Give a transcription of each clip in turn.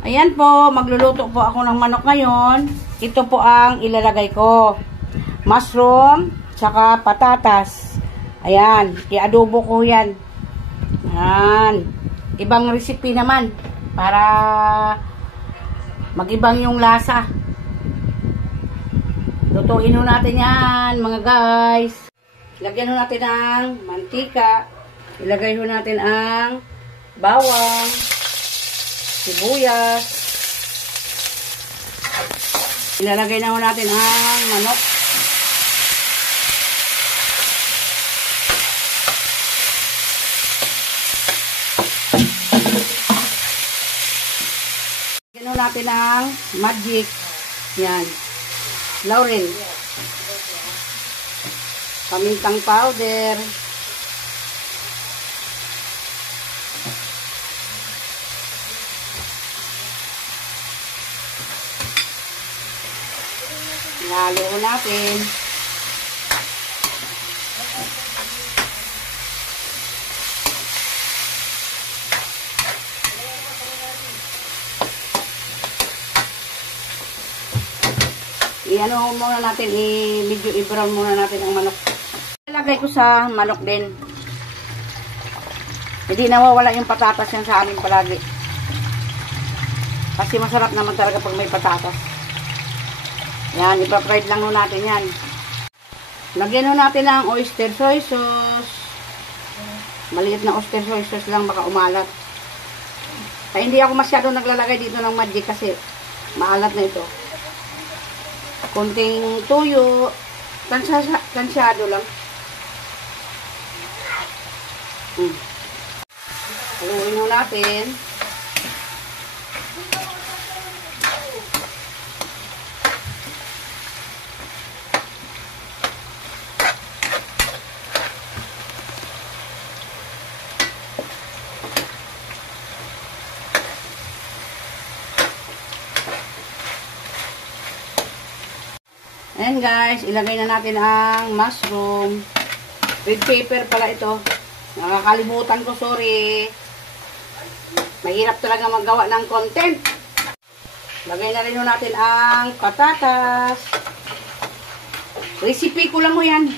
Ayan po, magluluto po ako ng manok ngayon. Ito po ang ilalagay ko. Mushroom, tsaka patatas. Ayan, i-adobo ko yan. Ayan. Ibang recipe naman. Para mag-ibang yung lasa. Lutuin ho natin yan, mga guys. Lagyan ho natin ng mantika. Ilagay ho natin ang bawang, sibuyas. Ilalagay na ho natin ang manok. Lagyan ho natin ang magic. Yan. Laurel. Pamintang powder. Halo natin. I-ano muna natin, medyo i-brown muna natin ang manok. Ilagay ko sa manok din. Hindi nawawala yung patatas yan sa amin palagi. Kasi masarap naman talaga pag may patatas. Yan, ipa-fried lang nun natin yan. Lagyan nun natin ng oyster soy sauce. Maliit na oyster soy sauce lang, baka umalat. Kaya hindi ako masyado naglalagay dito ng magic kasi maalat na ito. Konting tuyo. Tansyado lang. Haluin nun natin. Ayan guys, ilagay na natin ang mushroom. Red pepper pala ito. Nakakalimutan ko, sorry. Mahirap talaga maggawa ng content. Lagay na rin natin ang patatas. Recipe ko lang mo yan.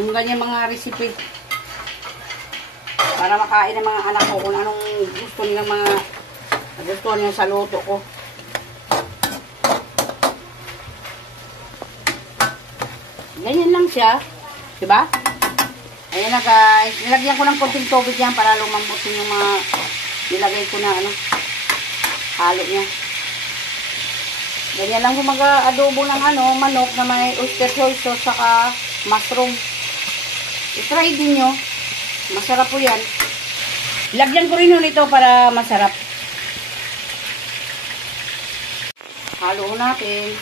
Yung ganyan mga recipe. Para makain ng mga anak ko kung anong gusto nilang sa luto ko. Ganyan lang siya. Diba? Ayan na guys. Nilagyan ko ng konting tubig yan para lumambot yung mga nilagay ko na halo niya. Ganyan lang kung mag-adobo ng manok na may oyster soy sauce saka mushroom. I-try din nyo. Masarap po yan. Lagyan ko rin nito para masarap. Halo natin.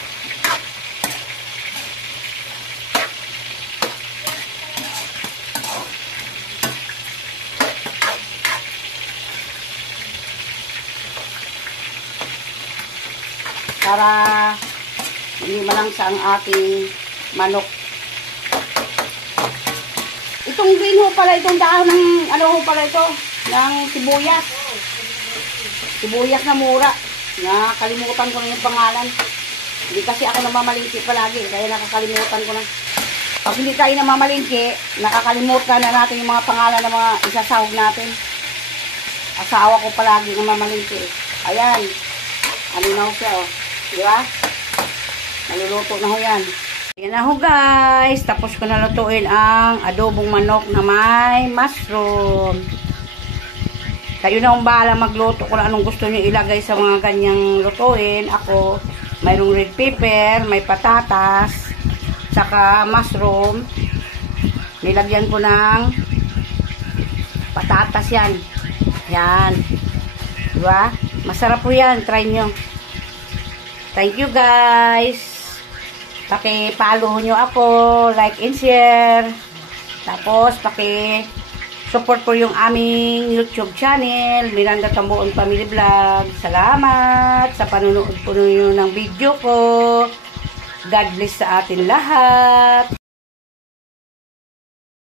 Para hindi malangsa ang ating manok. Itong green ho pala, itong dahon ng ho pala ito, ng sibuyas. Sibuyas na mura. Nakakalimutan ko na yung pangalan. Hindi kasi ako namamalingki palagi, kaya nakakalimutan ko na. Pag hindi tayo namamalingki, nakakalimutan na natin yung mga pangalan ng mga isasahog natin. Asawa ko palagi namamalingki. Ayan. Ano na ho siya, oh. Diba? Naluluto na ho yan. Ayan na ho guys. Tapos ko na lutuin ang adobong manok na may mushroom. Kayo na ang bahala magluto kung anong gusto nyo ilagay sa mga ganyang lutuin. Ako, mayroong red pepper, may patatas, saka mushroom. Nilagyan ko ng patatas yan. Yan. Diba? Masarap po yan. Try nyo. Thank you guys. Paki-follow nyo ako, like and share. Tapos paki-support po yung aming YouTube channel, Miranda Tambuon Family Vlog. Salamat sa panonood po nyo ng video ko. God bless sa atin lahat.